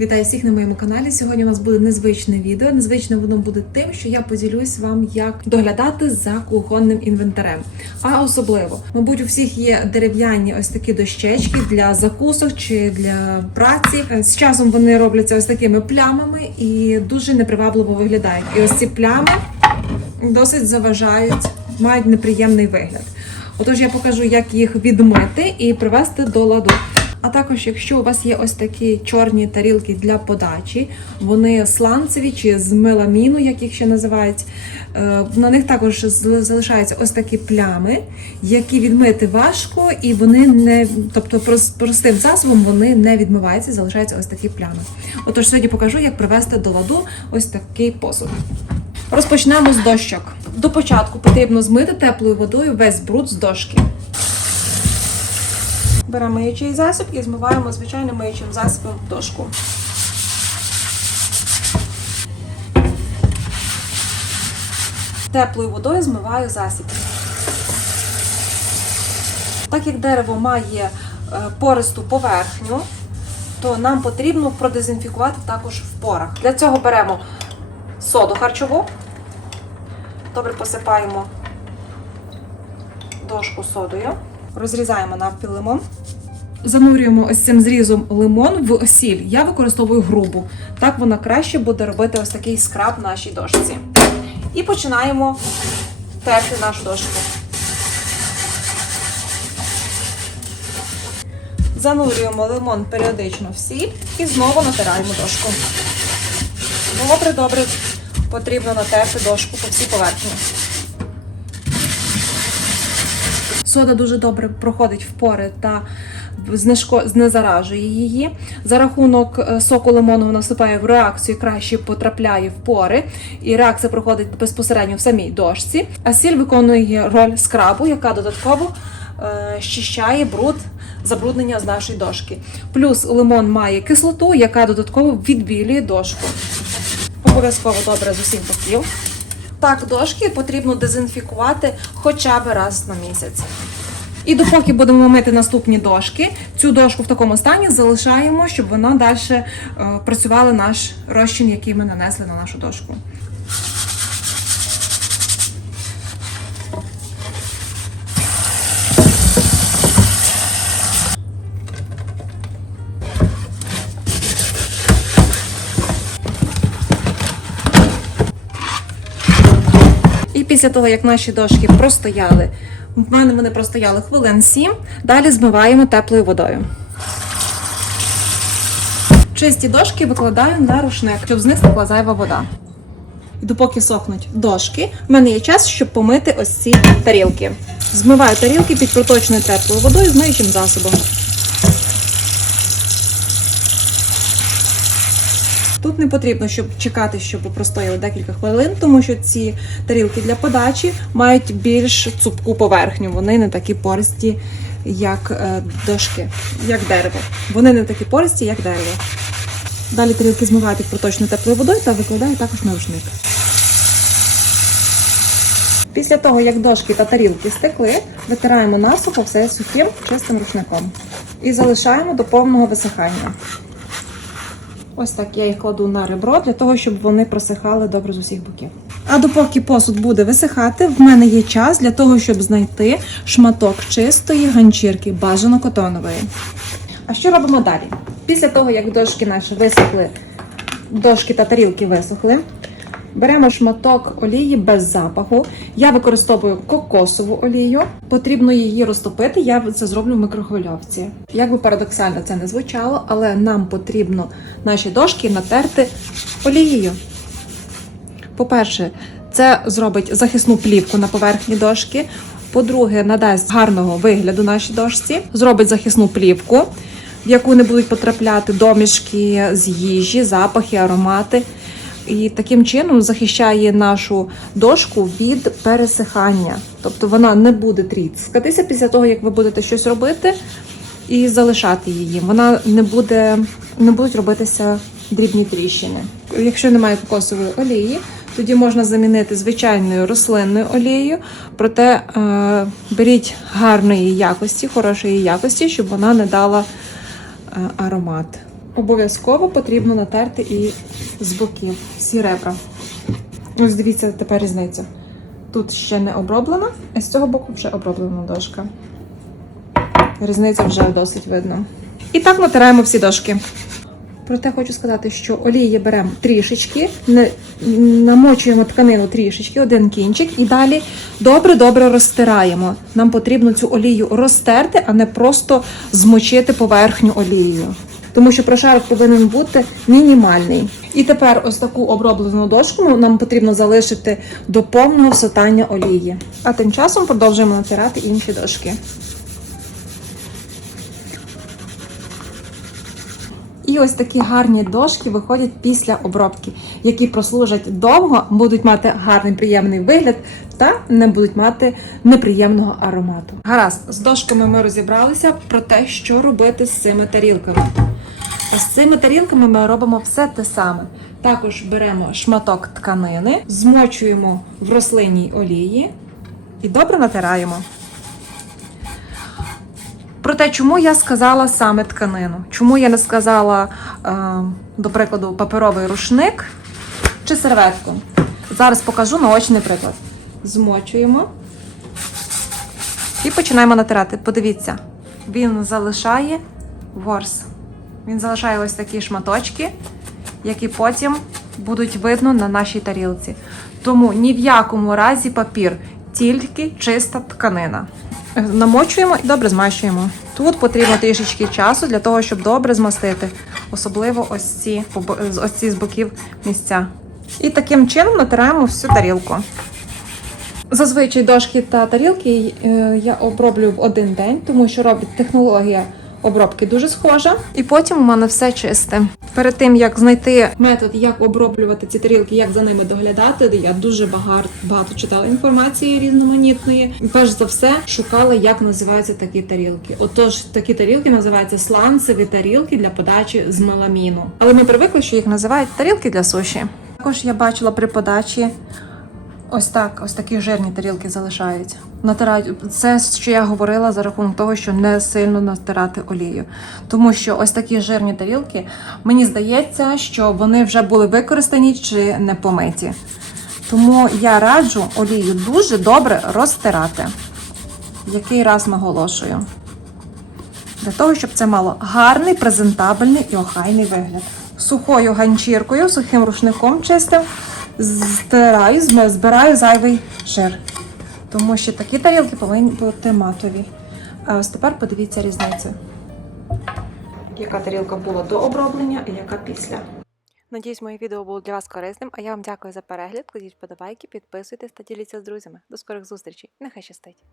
Вітаю всіх на моєму каналі. Сьогодні у нас буде незвичне відео. Незвичне воно буде тим, що я поділюсь вам, як доглядати за кухонним інвентарем. А особливо, мабуть, у всіх є дерев'яні ось такі дощечки для закусок чи для праці. Е, З часом вони робляться ось такими плямами і дуже непривабливо виглядають. І ось ці плями досить заважають, мають неприємний вигляд. Отож, я покажу, як їх відмити і привести до ладу. А також, якщо у вас є ось такі чорні тарілки для подачі, вони сланцеві чи з меламіну, як їх ще називають, е, на них також залишаються ось такі плями, які відмити важко, і вони не, тобто простим засобом вони не відмиваються, залишаються ось такі плями. Отож, сьогодні покажу, як привести до ладу ось такий посуд. Розпочнемо з дощок. До початку потрібно змити теплою водою весь бруд з дошки. Беремо миючий засіб і змиваємо звичайним миючим засобом дошку. Теплою водою змиваю засіб. Так як дерево має е, пористу поверхню, то нам потрібно продезінфікувати також в порах. Для цього беремо соду харчову, добре посипаємо дошку содою, розрізаємо навпіл лимон. Занурюємо ось цим зрізом лимон в осіль. Я використовую грубу. Так вона краще буде робити ось такий скраб нашій дошці. І починаємо терти нашу дошку. Занурюємо лимон періодично в сіль і знову натираємо дошку. Добре, добре. Потрібно натерти дошку по всій поверхні. Сода дуже добре проходить в пори та знезаражує її. За рахунок е, соку лимону вона вступає в реакцію і краще потрапляє в пори. І реакція проходить безпосередньо в самій дошці. А сіль виконує роль скрабу, яка додатково е, щищає бруд, забруднення з нашої дошки. Плюс лимон має кислоту, яка додатково відбілює дошку. Обов'язково добре з усіх боків. Так, дошки потрібно дезінфікувати хоча б раз на місяць. І допоки будемо мити наступні дошки, цю дошку в такому стані залишаємо, щоб вона далі е, працювала наш розчин, який ми нанесли на нашу дошку. Після того, як наші дошки простояли, в мене вони простояли хвилин 7, далі змиваємо теплою водою. Чисті дошки викладаю на рушник, щоб з них стекла зайва вода. І допоки сохнуть дошки, в мене є час, щоб помити ось ці тарілки. Змиваю тарілки під проточною теплою водою з миючим засобом. Тут не потрібно, щоб чекати, щоб простояли декілька хвилин, тому що ці тарілки для подачі мають більш цупку поверхню. Вони не такі пористі, як е, дошки, як дерево. Вони не такі пористі, як дерево. Далі тарілки змиваю під теплою водою та викладаю також на рушник. Після того, як дошки та тарілки стекли, витираємо насухо все сухим чистим рушником і залишаємо до повного висихання. Ось так я їх кладу на ребро для того, щоб вони просихали добре з усіх боків. А допоки посуд буде висихати, в мене є час для того, щоб знайти шматок чистої ганчірки, бажано котонової. А що робимо далі? Після того, як дошки наші висохли, дошки та тарілки висохли, беремо шматок олії без запаху. Я використовую кокосову олію. Потрібно її розтопити. Я це зроблю в микрохвильовці. Як би парадоксально це не звучало, але нам потрібно наші дошки натерти олією. По-перше, це зробить захисну плівку на поверхні дошки. По-друге, надасть гарного вигляду нашій дошці, зробить захисну плівку, в яку не будуть потрапляти домішки з їжі, запахи, аромати. І таким чином захищає нашу дошку від пересихання. Тобто вона не буде тріскатися після того, як ви будете щось робити і залишати її. Вона не буде, не будуть робитися дрібні тріщини. Якщо немає кокосової олії, тоді можна замінити звичайною рослинною олією, проте е, беріть гарної якості, хорошої якості, щоб вона не дала е, аромат. Обов'язково потрібно натерти і з боків всі ребра. Ось дивіться тепер різниця. Тут ще не оброблена, а з цього боку вже оброблена дошка. Різниця вже досить видно. І так натираємо всі дошки. Проте хочу сказати, що олії беремо трішечки, намочуємо тканину трішечки, один кінчик, і далі добре-добре розтираємо. Нам потрібно цю олію розтерти, а не просто змочити поверхню олією. Тому що прошарок повинен бути мінімальний. І тепер ось таку оброблену дошку нам потрібно залишити до повного всотання олії. А тим часом продовжуємо натирати інші дошки. І ось такі гарні дошки виходять після обробки, які прослужать довго, будуть мати гарний приємний вигляд та не будуть мати неприємного аромату. Гаразд, з дошками ми розібралися про те, що робити з цими тарілками. З цими тарілками ми робимо все те саме. Також беремо шматок тканини, змочуємо в рослинній олії і добре натираємо. Про те, чому я сказала саме тканину, чому я не сказала, е, до прикладу, паперовий рушник чи серветку. Зараз покажу наочний приклад. Змочуємо і починаємо натирати. Подивіться, він залишає ворс. Він залишає ось такі шматочки, які потім будуть видно на нашій тарілці. Тому ні в якому разі папір, тільки чиста тканина. Намочуємо і добре змащуємо. Тут потрібно трішечки часу для того, щоб добре змастити, особливо ось ці, ось ці з боків місця. І таким чином натираємо всю тарілку. Зазвичай дошки та тарілки е, я оброблю в один день, тому що робить технологія обробки дуже схожа. І потім у мене все чисте. Перед тим як знайти метод, як оброблювати ці тарілки, як за ними доглядати, я дуже багато, багато читала інформації різноманітної. І перш за все шукала, як називаються такі тарілки. Отож, такі тарілки називаються сланцеві тарілки для подачі з меламіну. Але ми привикли, що їх називають тарілки для суші. Також я бачила при подачі Ось так, ось такі жирні тарілки залишаються. Натирають це, що я говорила за рахунок того, що не сильно натирати олію. Тому що ось такі жирні тарілки, мені здається, що вони вже були використані чи не помиті. Тому я раджу олію дуже добре розтирати. Який раз наголошую. Для того, щоб це мало гарний, презентабельний і охайний вигляд. Сухою ганчіркою, сухим рушником чистим стираю, збираю зайвий жир. Тому що такі тарілки повинні бути матові. А ось тепер подивіться різницю. Яка тарілка була до оброблення і яка після. Надіюсь, моє відео було для вас корисним, а я вам дякую за перегляд. Кладіть вподобайки, підписуйтесь та діліться з друзями. До скорих зустрічей. Нехай щастить!